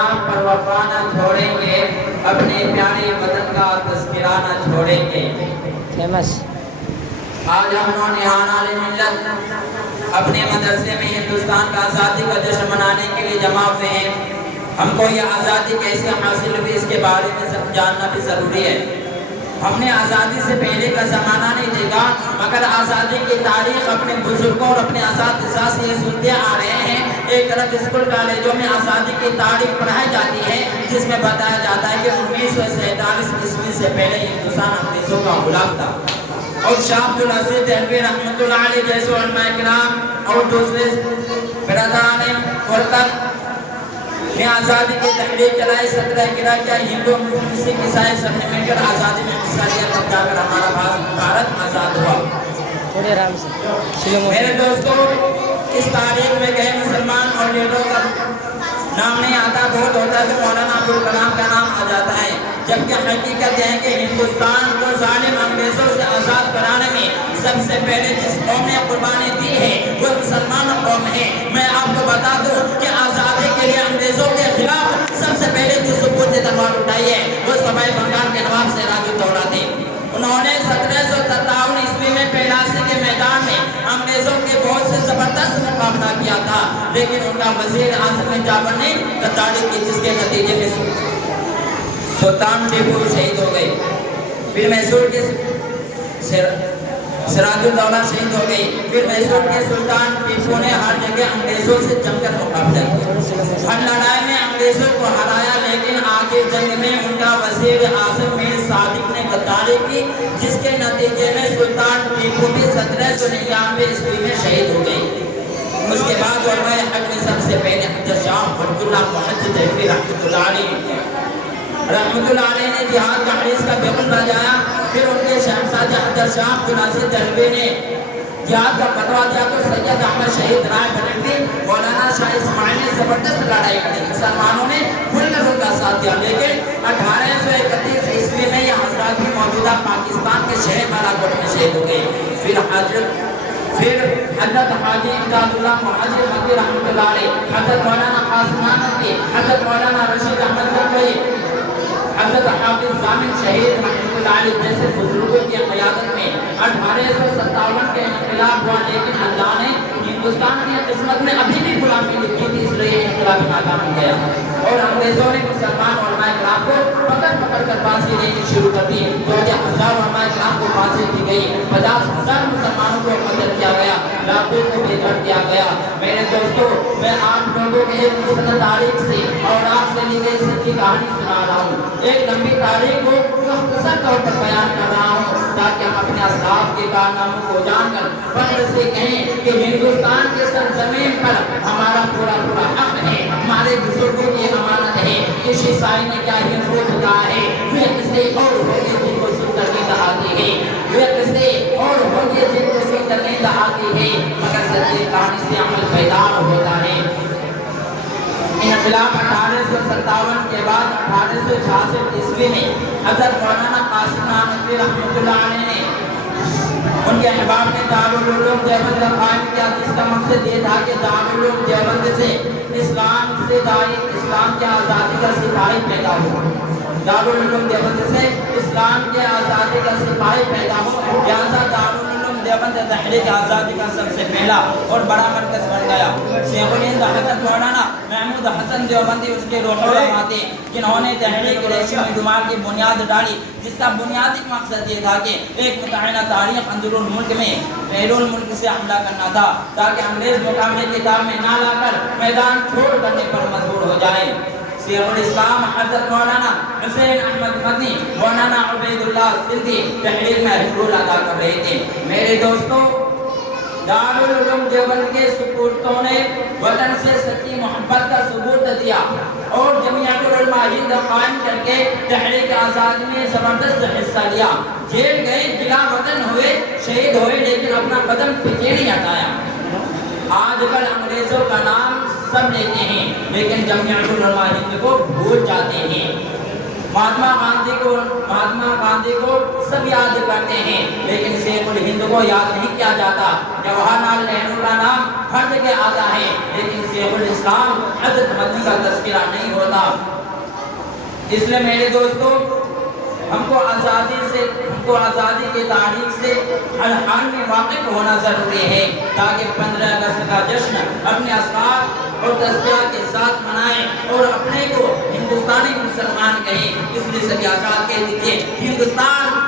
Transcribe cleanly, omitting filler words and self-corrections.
آپ پر وفا نہ چھوڑیں گے، اپنے پیارے وطن کا تذکرہ نہ چھوڑیں گے۔ فیمس آج ہم نونہان عالم ملت اپنے مدرسے میں ہندوستان کا آزادی کا جشن منانے کے لیے جمع ہوئے ہیں۔ ہم کو یہ آزادی کیسے حاصل ہوئی اس کے بارے میں جاننا بھی ضروری ہے۔ ہم نے آزادی سے پہلے کا زمانہ نہیں دیکھا، مگر آزادی کی تاریخ اپنے بزرگوں اور اپنے اساتذہ سے یہ سنتے آ رہے ہیں۔ ایک طرف اسکول کالجوں میں آزادی کی تاریخ پڑھائی جاتی ہے، جس میں بتایا جاتا ہے کہ 1947 عیسوی سے پہلے ہندوستان انگریزوں کا غلام تھا، اور شاہ عبد العزیز دہلوی رحمۃ اللہ علیہ جیسے علماء کرام اور دوسرے برادران وطن نے آزادی کی تحریک چلائی، سترہ گرہ کیا ہندو مسلم سکھ عیسائی سب نے مل کر آزادی میں حصہ لیا، تب جا کر ہمارا بھارت آزاد ہوا۔ تھوڑے آرام سے میرے دوستو، اس تاریخ میں کہیں مسلمان اور لیڈروں کا نام نہیں آتا، بہت ہوتا ہے تو مولانا عبدالکلام کا نام آ جاتا ہے، جبکہ حقیقت ہے کہ ہندوستان کو ظالم انگریزوں سے آزاد کرانے میں سب سے پہلے جس قوم نے قربانی دی ہے وہ مسلمان قوم ہے۔ میں آپ کو بتا دوں کہ آزادی کے لیے انگریزوں کے خلاف سب سے پہلے جو ثبوت نے تلوار اٹھائی ہے وہ صوبہ بنگال کے نواب سراج الدولہ تھے۔ انہوں نے 1757 عیسوی میں پلاسی کے میدان میں انگریزوں کے بہت سے زبردست مقابلہ کیا تھا، لیکن ان کا وزیر اعظم جابر نے غداری کی، جس کے نتیجے میں سلطان ٹیپو شہید ہو گئے۔ پھر میسور کے سراج الدولہ شہید ہو گئی۔ پھر میسور کے سلطان ٹیپو نے ہر جگہ انگریزوں سے جم کر مقابلہ کیا، ہر لڑائی میں انگریزوں کو ہرایا، لیکن آخر جنگ میں ان کا وزیر اعظم میر صادق نے غداری کی، جس کے نتیجے میں سلطان ٹیپو بھی 1799 عیسوی میں شہید ہو گئی۔ اس کے بعد علماء حق نے سب سے پہلے حضرت شاہ عبد اللہ محمد دہلوی رحمۃ اللہ علیہ نے جہاد کا حدیث کا بیان بجایا۔ پھر ان کے شہنشاہ حضرت شاہ عبد العزیز دہلوی نے جہاد کا فتویٰ دیا تو سید احمد شہید رائے بریلوی مولانا شاہ اسماعیل نے زبردست لڑائی کی، مسلمانوں نے کھل کر ان کا ساتھ دیا، لیکن 1831 عیسوی میں یہ حضرات بھی موجودہ پاکستان کے شہر بالاکوٹ میں شہید ہو گئے۔ پھر حضرت حاجی امداد اللہ مہاجر مکی رحمۃ اللہ علیہ، حضرت مولانا قاسم نقوی، حضرت مولانا رشید احمد گنگوئی، حضرت حافظ ضامن شہید رحمۃ اللہ علیہ جیسے بزرگوں کی قیادت میں 1857 کے انقلاب ہوا، لیکن اللہ نے ہندوستان کی قسمت میں ابھی بھی غلامی لکھی تھی، اس لیے انقلاب ناکام ہو گیا اور انگریزوں نے مسلمان علماء کرام کو پکڑ کر پھانسی دینی شروع کر دی۔ 2000 علماء کرام کو پھانسی دی گئی، 50,000 مسلمانوں کو قتل کیا گیا، لاکھوں کو بے گھر کیا گیا۔ میرے دوستو، میں آپ لوگوں کو ایک مستند تاریخ سے اور آپ سے لی گئی سچی کہانی سنا رہا ہوں، ایک لمبی تاریخ کو مختصر طور پر بیان کر رہا ہوں، تاکہ ہم اپنے اسلاف کے کارناموں کو جان کر فخر سے کہیں کہ ہندوستان کے سرزمین پر ہمارا پورا حق ہے، ہمارے بزرگوں کی امانت ہے۔ کس عیسائی نے کیا یہ خود کہا ہے، وہ کسی اور ہوگی جن کو سن کر نیند آتی ہے، وہ کسی اور ہوگی جن کو سن کر نیند آتی ہے، مگر سچی کہانی سے عمل بیدار ہوتا ہے۔ انقلاب 1857 کے بعد 1866 عیسوی میں حضرت مولانا قاسم نقوی رحمۃ اللہ علیہ نے ان کے احباب نے دارالعلوم دیوبند قائم کیا، جس کا مقصد یہ تھا کہ دارالعلوم دیوبند سے اسلام کی آزادی کا سپاہی پیدا ہو، دارالعلوم دیوبند سے اسلام کی آزادی کا سپاہی پیدا ہو، لہذا دارالعلوم دیوبند تحریک آزادی کا سب سے پہلا اور بڑا مرکز بن گیا۔ شیخ الہند حضرت مولانا محمود حسن دیوبندی اس کے روح العلماء تھے، جنہوں نے تحریک ریشمی جماعت کی بنیاد ڈالی، جس کا بنیادی مقصد یہ تھا کہ ایک متعینہ تاریخ اندرون ملک میں بیرون ملک سے حملہ کرنا تھا، تاکہ انگریز مقامی کتاب میں نہ لا کر میدان چھوڑ کرنے پر مجبور ہو جائے۔ شیخ الاسلام حضرت مولانا حسین احمد مدنی، مولانا عبید اللہ سندھی تحریک میں اہم رول ادا کر رہے تھے۔ میرے دوستو، دارالعلوم دیوبند کے سپورٹوں نے وطن سے سچی محبت کا ثبوت دیا اور جمعیت العلماء ہند قائم کر کے تحریک آزادی میں زبردست حصہ لیا۔ جیل گئے، بلا وطن ہوئے، شہید ہوئے، لیکن اپنا قدم پیچھے نہیں ہٹایا۔ آج کل انگریزوں کا نام سب لیتے ہیں، لیکن جمعیت العلماء ہند کو بھول جاتے ہیں۔ مہاتما گاندھی کو سب یاد کرتے ہیں، لیکن شیخ الہند کو یاد نہیں کیا جاتا۔ جواہر لال نہرو کا نام ہر جگہ آتا ہے، لیکن شیخ الاسلام حضرت مدنی کا تذکرہ نہیں ہوتا۔ اس لیے میرے دوستوں ہم کو آزادی کی تاریخ سے ہر حال میں واقف ہونا ضروری ہے تاکہ 15 اگست کا جشن اپنے اسباب اور دستیاب کے ساتھ منائیں اور اپنے کو ہندوستانی مسلمان کہیں۔ اس لیے سبھی آزاد کہہ دیجیے ہندوستان